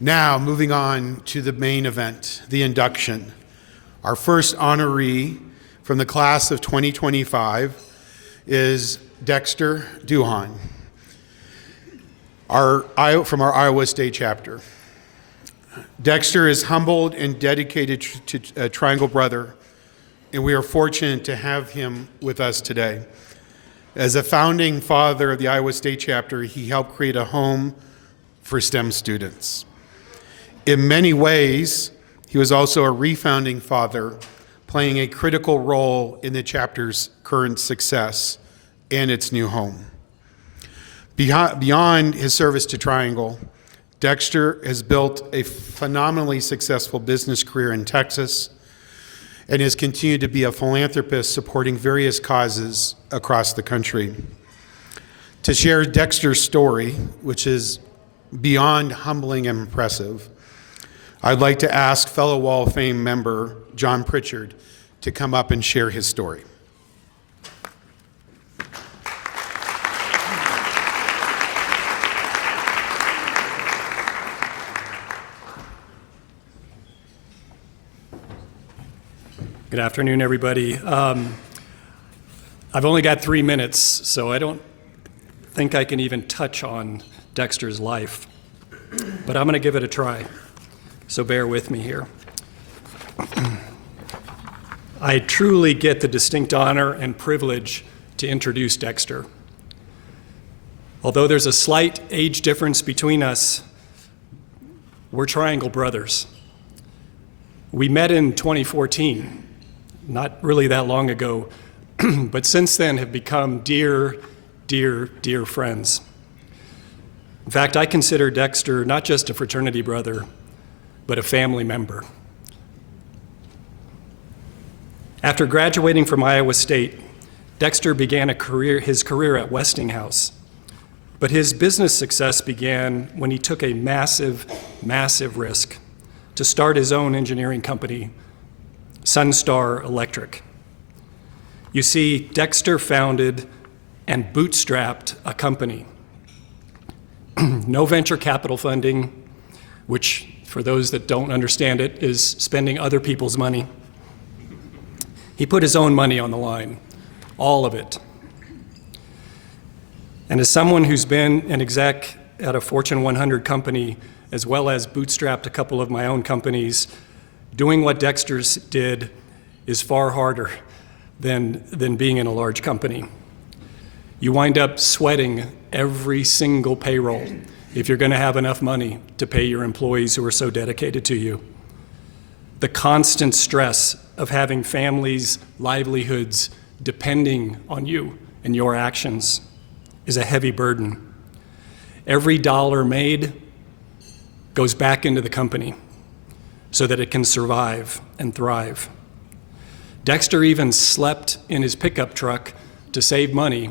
Now, moving on to the main event, the induction. Our first honoree from the class of 2025 is Dexter Duhan, from our Iowa State chapter. Dexter is humbled and dedicated to a Triangle brother, and we are fortunate to have him with us today. As a founding father of the Iowa State chapter, he helped create a home for STEM students. In many ways, he was also a refounding father, playing a critical role in the chapter's current success and its new home. Beyond his service to Triangle, Dexter has built a phenomenally successful business career in Texas and has continued to be a philanthropist supporting various causes across the country. To share Dexter's story, which is beyond humbling and impressive, I'd like to ask fellow Wall of Fame member John Pritchard to come up and share his story. Good afternoon, everybody. I've only got 3 minutes, so I don't think I can even touch on Dexter's life, but I'm going to give it a try, so bear with me here. I truly get the distinct honor and privilege to introduce Dexter. Although there's a slight age difference between us, we're Triangle brothers. We met in 2014. Not really that long ago, but since then have become dear, dear, dear friends. In fact, I consider Dexter not just a fraternity brother, but a family member. After graduating from Iowa State, Dexter began his career at Westinghouse, but his business success began when he took a massive, massive risk to start his own engineering company, Sunstar Electric. You see, Dexter founded and bootstrapped a company. No venture capital funding, which for those that don't understand it, is spending other people's money. He put his own money on the line, all of it. And as someone who's been an exec at a Fortune 100 company, as well as bootstrapped a couple of my own companies, doing what Dexter's did is far harder than being in a large company. You wind up sweating every single payroll if you're going to have enough money to pay your employees who are so dedicated to you. The constant stress of having families' livelihoods depending on you and your actions is a heavy burden. Every dollar made goes back into the company so that it can survive and thrive. Dexter even slept in his pickup truck to save money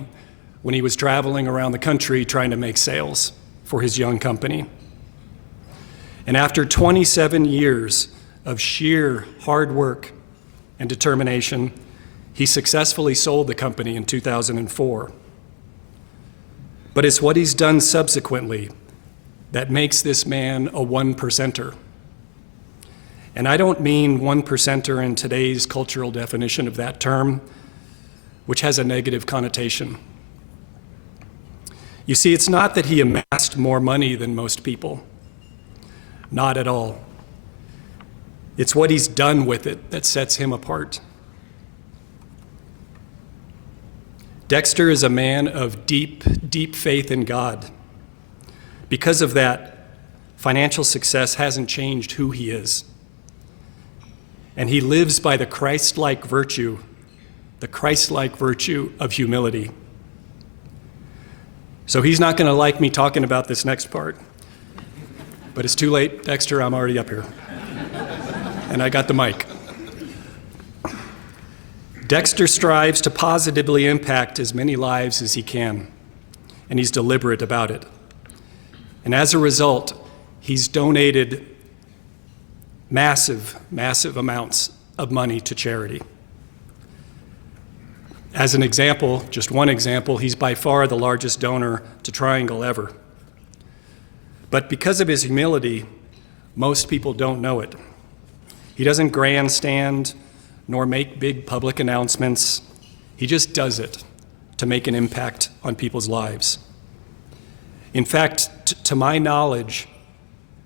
when he was traveling around the country trying to make sales for his young company. And after 27 years of sheer hard work and determination, he successfully sold the company in 2004. But it's what he's done subsequently that makes this man a one-percenter. And I don't mean one-percenter in today's cultural definition of that term, which has a negative connotation. You see, it's not that he amassed more money than most people. Not at all. It's what he's done with it that sets him apart. Dexter is a man of deep, deep faith in God. Because of that, financial success hasn't changed who he is. And he lives by the Christ-like virtue of humility. So he's not going to like me talking about this next part. But it's too late, Dexter, I'm already up here. And I got the mic. Dexter strives to positively impact as many lives as he can, and he's deliberate about it. And as a result, he's donated massive, massive amounts of money to charity. As an example, just one example, he's by far the largest donor to Triangle ever. But because of his humility, Most people don't know it. He doesn't grandstand nor make big public announcements. He just does it to make an impact on people's lives. In fact, to my knowledge,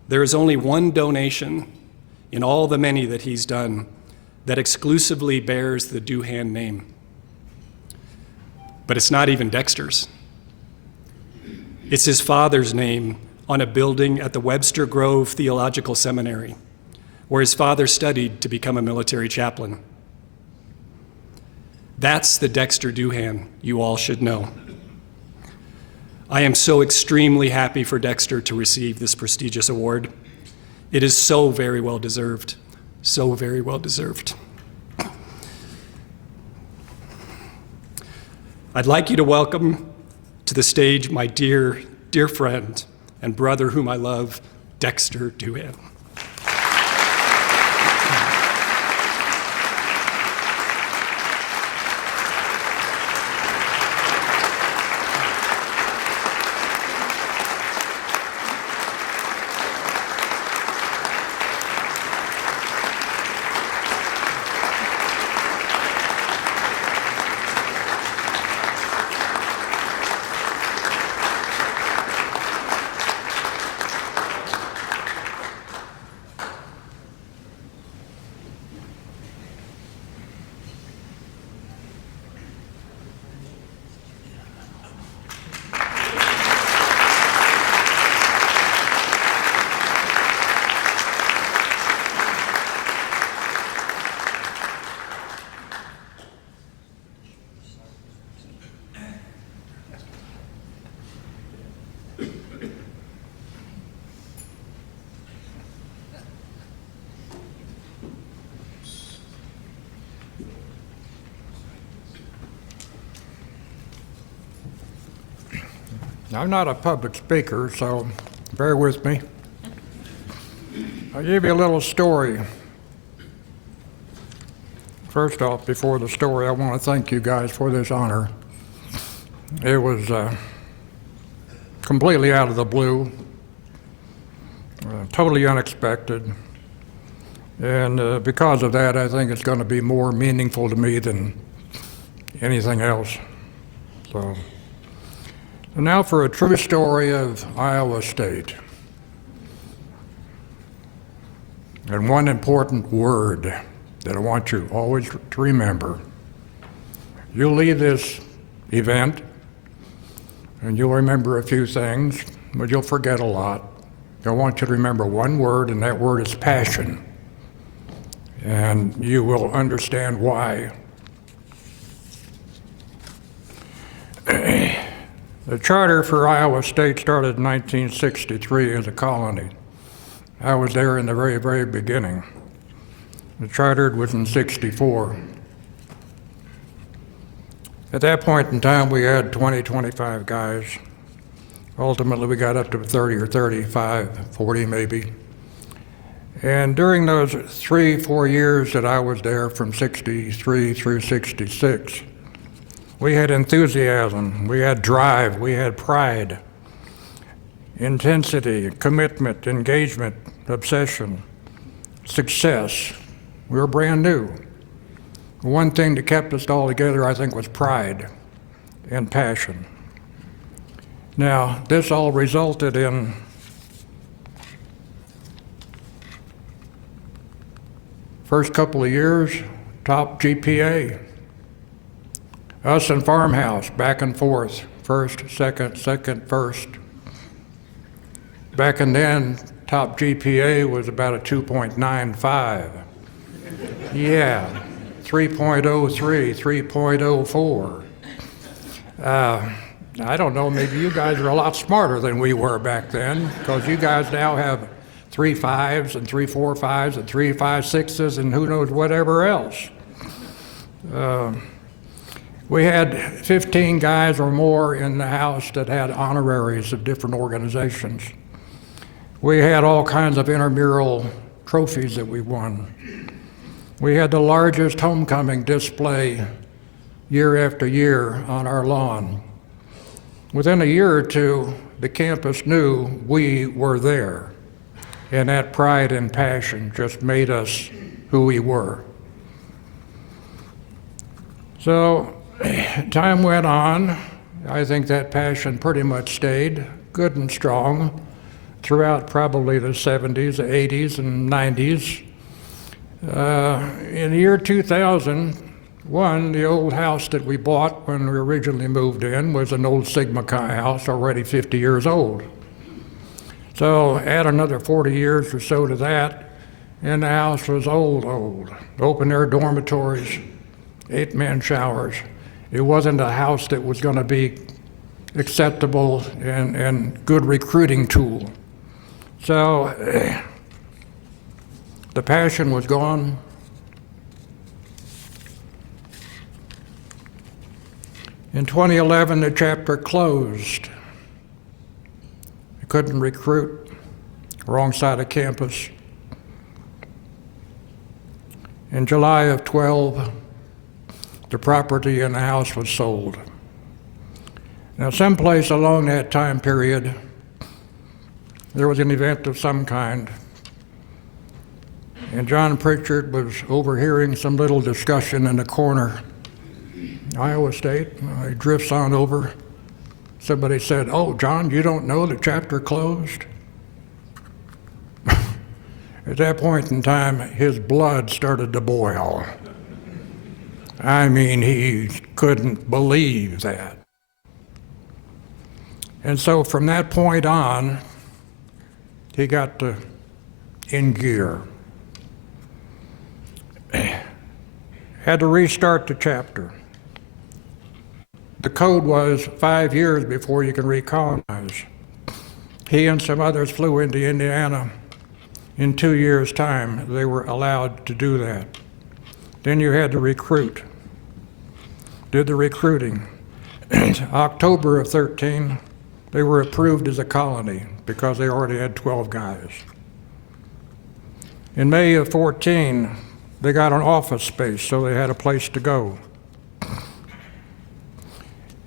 there is only one donation in all the many that he's done that exclusively bears the Duhan name. But it's not even Dexter's. It's his father's name on a building at the Webster Grove Theological Seminary, where his father studied to become a military chaplain. That's the Dexter Duhan you all should know. I am so extremely happy for Dexter to receive this prestigious award. It is so very well deserved, so very well deserved. I'd like you to welcome to the stage my dear, dear friend and brother whom I love, Dexter Duhan. I'm not a public speaker, so bear with me. I'll give you a little story. First off, before the story, I want to thank you guys for this honor. It was completely out of the blue, totally unexpected, and because of that, I think it's going to be more meaningful to me than anything else. So now for a true story of Iowa State. And one important word that I want you always to remember. You'll leave this event and you'll remember a few things, but you'll forget a lot. I want you to remember one word, and that word is passion. And you will understand why. The charter for Iowa State started in 1963 as a colony. I was there in the very, very beginning. The charter was in '64. At that point in time, we had 20, 25 guys. Ultimately, we got up to 30 or 35, 40 maybe. And during those 3-4 years that I was there, from '63 through '66, we had enthusiasm, we had drive, we had pride, intensity, commitment, engagement, obsession, success. We were brand new. One thing that kept us all together, I think, was pride and passion. Now, this all resulted in first couple of years, top GPA. Us and Farmhouse, back and forth, first, second, first. Back and then, top GPA was about a 2.95. Yeah, 3.03, 3.04. I don't know, maybe you guys are a lot smarter than we were back then, because you guys now have 3 5s and 3 4 5s and 3 5 6s and who knows whatever else. We had 15 guys or more in the house that had honoraries of different organizations. We had all kinds of intramural trophies that we won. We had the largest homecoming display year after year on our lawn. Within a year or two, the campus knew we were there. And that pride and passion just made us who we were. So time went on. I think that passion pretty much stayed good and strong throughout probably the 70s, the 80s, and 90s. In the year 2001, the old house that we bought when we originally moved in was an old Sigma Chi house, already 50 years old. So add another 40 years or so to that, and the house was old. Open-air dormitories, 8-man showers. It wasn't a house that was going to be acceptable and good recruiting tool. So the passion was gone. In 2011, the chapter closed. I couldn't recruit, wrong side of campus. In July of 12, the property in the house was sold. Now, someplace along that time period, there was an event of some kind, and John Pritchard was overhearing some little discussion in the corner. Iowa State, he drifts on over. Somebody said, "Oh, John, you don't know the chapter closed?" At that point in time, his blood started to boil. I mean, he couldn't believe that. And so from that point on, he got in gear. Had to restart the chapter. The code was 5 years before you can recolonize. He and some others flew into Indiana. In 2 years' time, they were allowed to do that. Then you had to recruit. Did the recruiting. October of 13, they were approved as a colony because they already had 12 guys. In May of 14, they got an office space, so they had a place to go.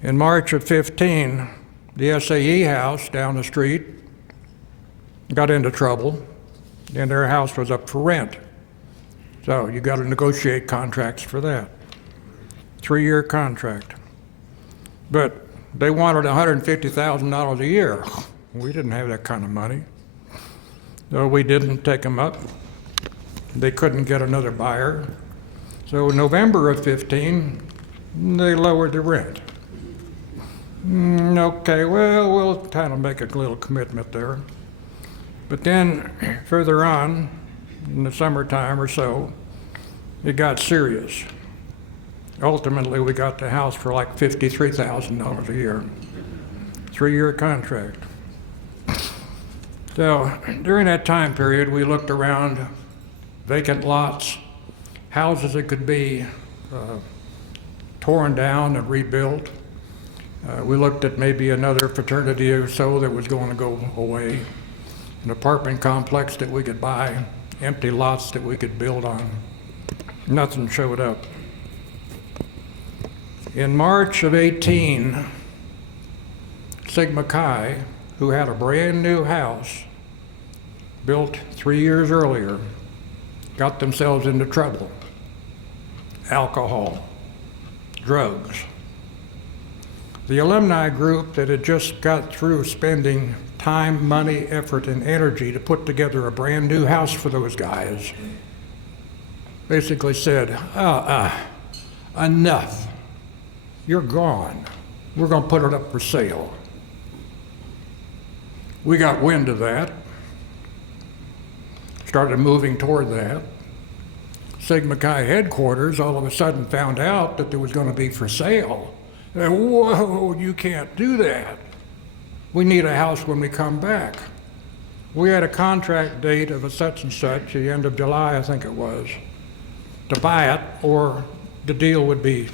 In March of 15, the SAE house down the street got into trouble, and their house was up for rent. So you got to negotiate contracts for that. 3-year contract. But they wanted $150,000 a year. We didn't have that kind of money. So we didn't take them up. They couldn't get another buyer. So in November of 15, they lowered the rent. Okay, well, we'll kind of make a little commitment there. But then further on, in the summertime or so, it got serious. Ultimately, we got the house for like $53,000 a year. 3-year contract. So during that time period, we looked around vacant lots, houses that could be torn down and rebuilt. We looked at maybe another fraternity or so that was going to go away, an apartment complex that we could buy, empty lots that we could build on. Nothing showed up. In March of 18, Sigma Chi, who had a brand new house built 3 years earlier, got themselves into trouble. Alcohol, drugs. The alumni group that had just got through spending time, money, effort, and energy to put together a brand new house for those guys basically said, enough. You're gone. We're going to put it up for sale. We got wind of that, started moving toward that. Sigma Chi headquarters all of a sudden found out that there was going to be for sale. Whoa, you can't do that. We need a house when we come back. We had a contract date of a such and such, the end of July, I think it was, to buy it, or the deal would be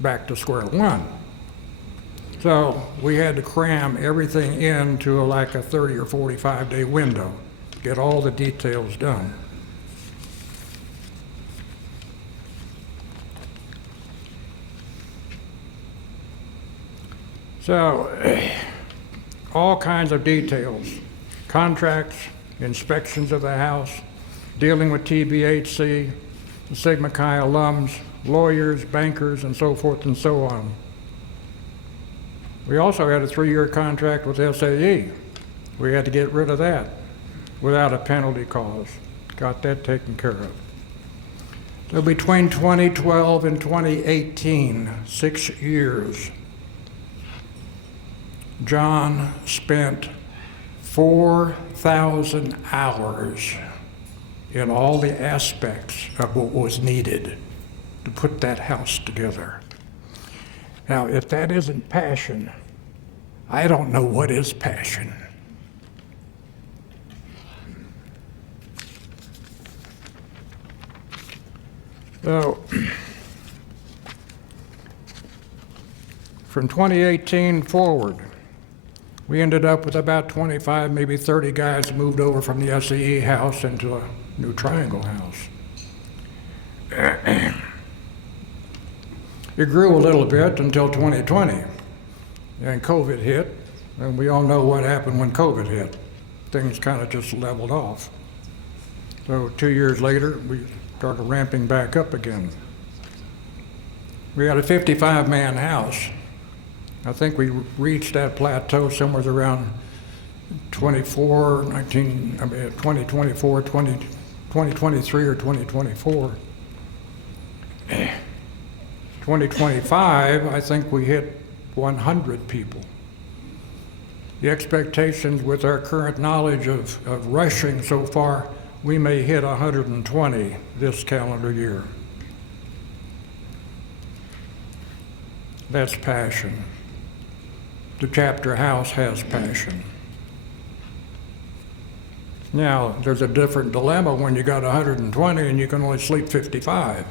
back to square one. So we had to cram everything into like a 30 or 45 day window, get all the details done. So all kinds of details, contracts, inspections of the house, dealing with TBHC, the Sigma Chi alums, lawyers, bankers, and so forth and so on. We also had a 3-year contract with SAE. We had to get rid of that without a penalty clause. Got that taken care of. So between 2012 and 2018, 6 years, John spent 4,000 hours in all the aspects of what was needed to put that house together. Now, if that isn't passion, I don't know what is passion. So, from 2018 forward, we ended up with about 25, maybe 30 guys moved over from the SEE house into a new Triangle house. It grew a little bit until 2020, and COVID hit, and we all know what happened when COVID hit. Things kind of just leveled off. So 2 years later, we started ramping back up again. We had a 55-man house. I think we reached that plateau somewhere around 2023 or 2024. 2025, I think we hit 100 people. The expectations with our current knowledge of rushing so far, we may hit 120 this calendar year. That's passion. The chapter house has passion. Now, there's a different dilemma when you got 120 and you can only sleep 55.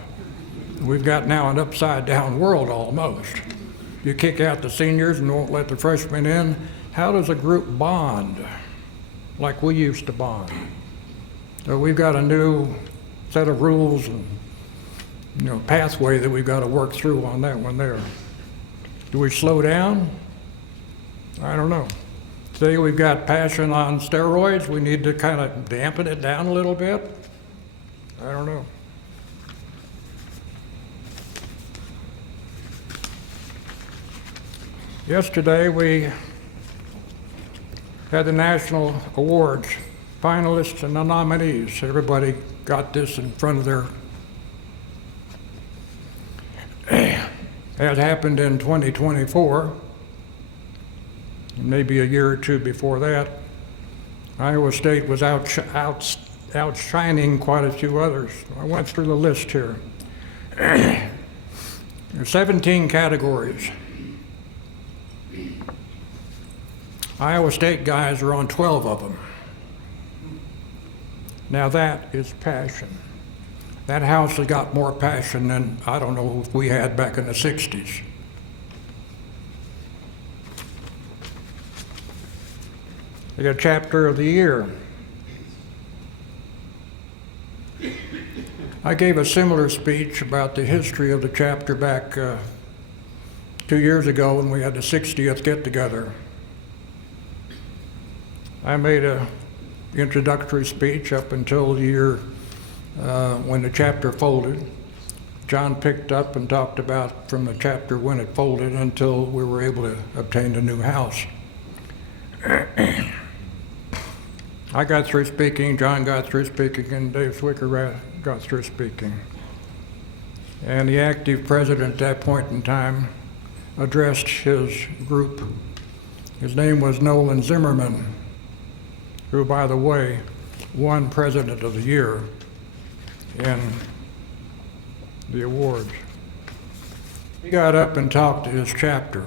We've got now an upside down world almost. You kick out the seniors and won't let the freshmen in. How does a group bond like we used to bond? So we've got a new set of rules and pathway that we've got to work through on that one there. Do we slow down? I don't know. Today we've got passion on steroids. We need to kind of dampen it down a little bit. I don't know. Yesterday we had the national awards, finalists and the nominees. Everybody got this in front of their, as happened in 2024, maybe a year or two before that, Iowa State was outshining quite a few others. I went through the list here. There are 17 categories. Iowa State guys are on 12 of them. Now that is passion. That house has got more passion than I don't know if we had back in the 60s. We got chapter of the year. I gave a similar speech about the history of the chapter back 2 years ago when we had the 60th get-together. I made an introductory speech up until the year when the chapter folded. John picked up and talked about from the chapter when it folded until we were able to obtain a new house. I got through speaking, John got through speaking, and Dave Swicker got through speaking. And the active president at that point in time addressed his group. His name was Nolan Zimmerman, who, by the way, won President of the Year in the awards. He got up and talked to his chapter.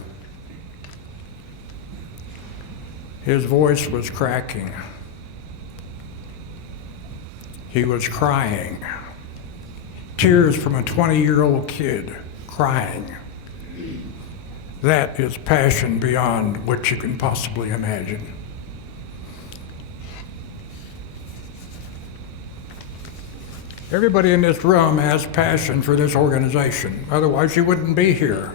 His voice was cracking. He was crying. Tears from a 20-year-old kid crying. That is passion beyond what you can possibly imagine. Everybody in this room has passion for this organization. Otherwise, you wouldn't be here.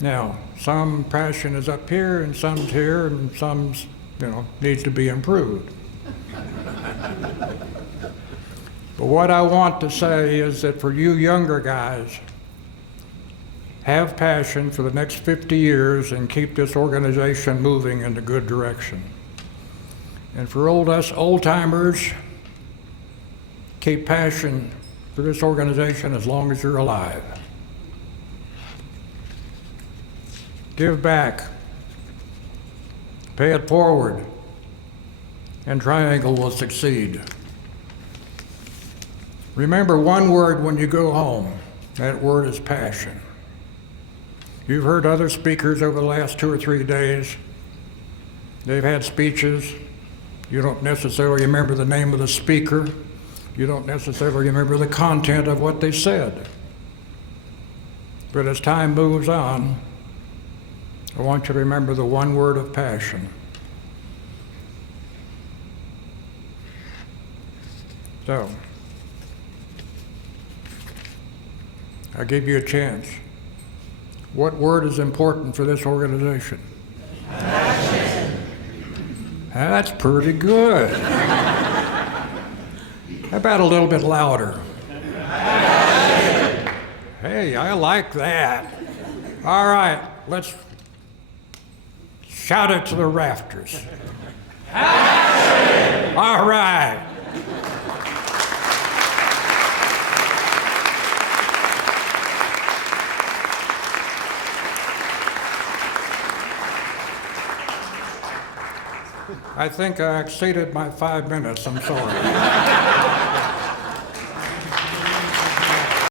Now, some passion is up here, and some's here, and some's, needs to be improved. But what I want to say is that for you younger guys, have passion for the next 50 years and keep this organization moving in a good direction. And for us old-timers, keep passion for this organization as long as you're alive. Give back, pay it forward, and Triangle will succeed. Remember one word when you go home. That word is passion. You've heard other speakers over the last 2 or 3 days. They've had speeches. You don't necessarily remember the name of the speaker. You don't necessarily remember the content of what they said. But as time moves on, I want you to remember the one word of passion. So, I give you a chance. What word is important for this organization? Passion. That's pretty good. How about a little bit louder? Passion. Hey, I like that. All right, let's shout it to the rafters. Passion. All right. I think I exceeded my 5 minutes. I'm sorry.